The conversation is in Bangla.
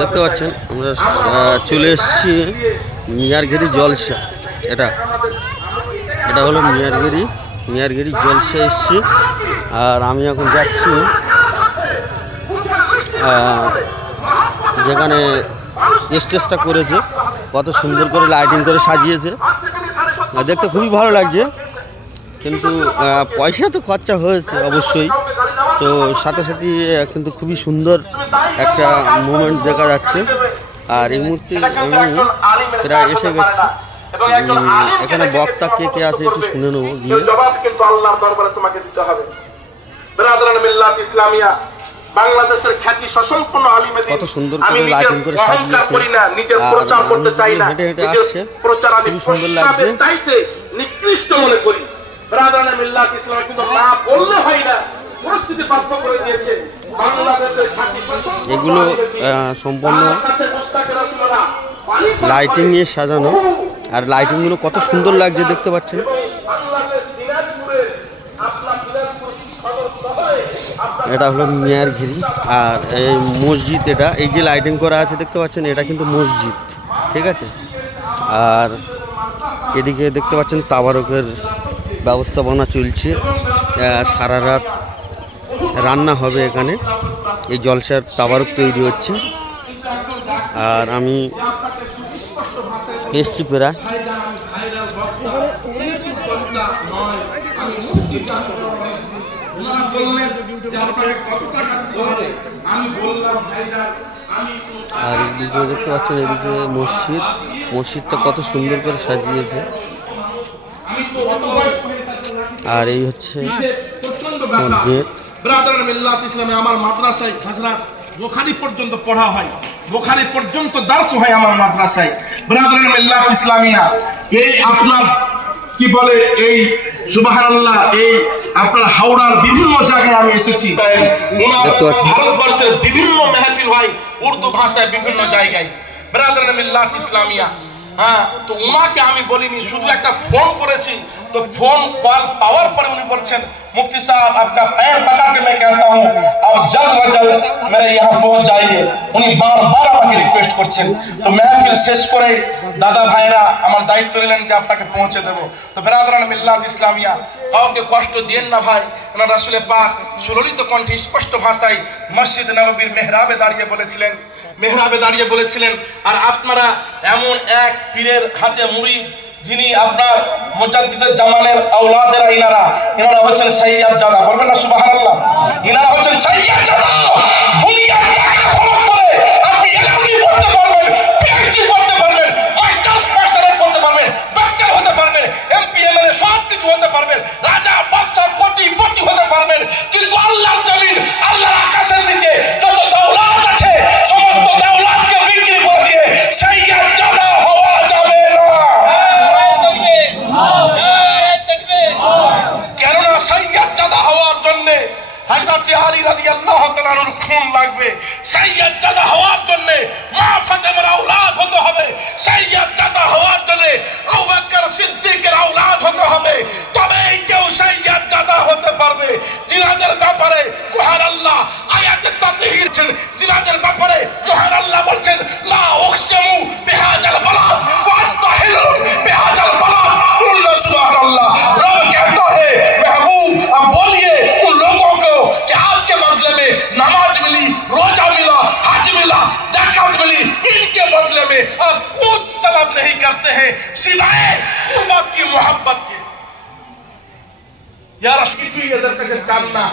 দেখতে পাচ্ছেন, আমরা চলে এসেছি মিয়ারগিরি জলসা। এটা এটা হলো মিয়ারগিরি মিয়ারগিরি জলসা এসেছি। আর আমি এখন যাচ্ছি যেখানে স্টেজটা করেছে, কত সুন্দর করে লাইটিং করে সাজিয়েছে। দেখতে খুবই ভালো লাগছে, কিন্তু পয়সা তো খরচা হয়েছে অবশ্যই। তো সাথে সাথে কিন্তু খুবই সুন্দর একটা মুমেন্ট দেখা যাচ্ছে। আর এই মুহূর্তে আমি প্রায় এসে গেছি। এখানে বক্তা কে কে আছে একটু শুনে নেব গিয়ে। বাংলাদেশের খ্যাতি সসম্পন্ন আলিমে কত সুন্দর করে লাইটিং করে সাজিয়েছে। প্রচার করতে চাই না। হেঁটে হেঁটে আসছে। প্রচার আমি খুবই সুন্দর লাগছে। চাইতে নিকৃষ্ট মনে করি। ব্রাদারান মিল্লাত ইসলাম কিন্তু না বললে হয় না। এগুলো সম্পূর্ণ লাইটিং নিয়ে সাজানো। আর লাইটিংগুলো কত সুন্দর লাগছে দেখতে পাচ্ছেন। এটা হলো মিয়ারগিরি আর এই মসজিদ এটা এই যে লাইটিং করা আছে দেখতে পাচ্ছেন এটা কিন্তু মসজিদ ঠিক আছে? আর এদিকে দেখতে পাচ্ছেন তাবারকের ব্যবস্থাপনা চলছে। সারা রাত রান্না হবে এখানে। এই জলসার তাবারক তৈরি হচ্ছে। আর আমি এসছি প্রায়। আর এদিকে দেখতে পাচ্ছেন এদিকে মসজিদ। মসজিদটা কত সুন্দর করে সাজিয়েছে। আর এই হচ্ছে প্রচণ্ড গেট। ব্রাদার মিল্লাত ইসলামে আমার মাদ্রাসায় হাজরাত বোখারি পর্যন্ত পড়া হয়। বোখারি পর্যন্ত দার্স হয় আমার মাদ্রাসায়। ব্রাদার মিল্লাত ইসলামিয়া এই আপনার কি বলে এই সুবহানাল্লাহ এই আপনার হাওড়ার বিভিন্ন জায়গায় আমি এসেছি। পাচ্ছি। ভারতবর্ষের বিভিন্ন মেহফিল হয় উর্দু ভাষায় বিভিন্ন জায়গায়। ব্রাদার মিল্লাত ইসলামিয়া হ্যাঁ তো ওনাকে আমি বলিনি শুধু একটা ফোন করেছি তো ফোন কল পাওয়ার পরে উনি বলছেন मुफ्ती साहब आपका पैर पकड़ के मैं कहता हूँ आप जल्द व जल्द मेरे यहाँ पहुँच जाइए উনি বারবার আমাকে রিকোয়েস্ট করছেন তো মেহফিল শেষ করে দাদা ভাইরা আমার দায়িত্ব নিলেন যে আপনাকে পৌঁছে দেব তো বেরাদরান মিল্লাত ইসলামিয়া কাউকে কষ্ট দিয়েন না ভাই ওনার রাসুলে পাক সুললিত কণ্ঠে স্পষ্ট ভাষায় মসজিদ নববীর মেহরাবে দাঁড়িয়ে বলেছিলেন মেহরাবে দাঁড়িয়ে বলেছিলেন আর আপনারা এমন এক পীরের হাতে মুড়ি, যিনি আপনার মোজাদ্দিদের জামানের আওলাদেরা, ইনারা ইনারা হচ্ছেন সাইয়াদ জাদা। বলবেন না সুবহানাল্লাহ? ইনারা হচ্ছেন সাইয়াদ জাদা! দুনিয়ার টাকা খরচ হযরত আলী রাদিয়াল্লাহু তাআলার খুন লাগবে। সৈয়দ দাদা হওয়ার জন্য মা ফাতেমার اولاد হতে হবে। সৈয়দ সিবায়ে কুরবাত কি মোহাম্মত কি ইয়ারা কিছুই এদের কাছে চান না।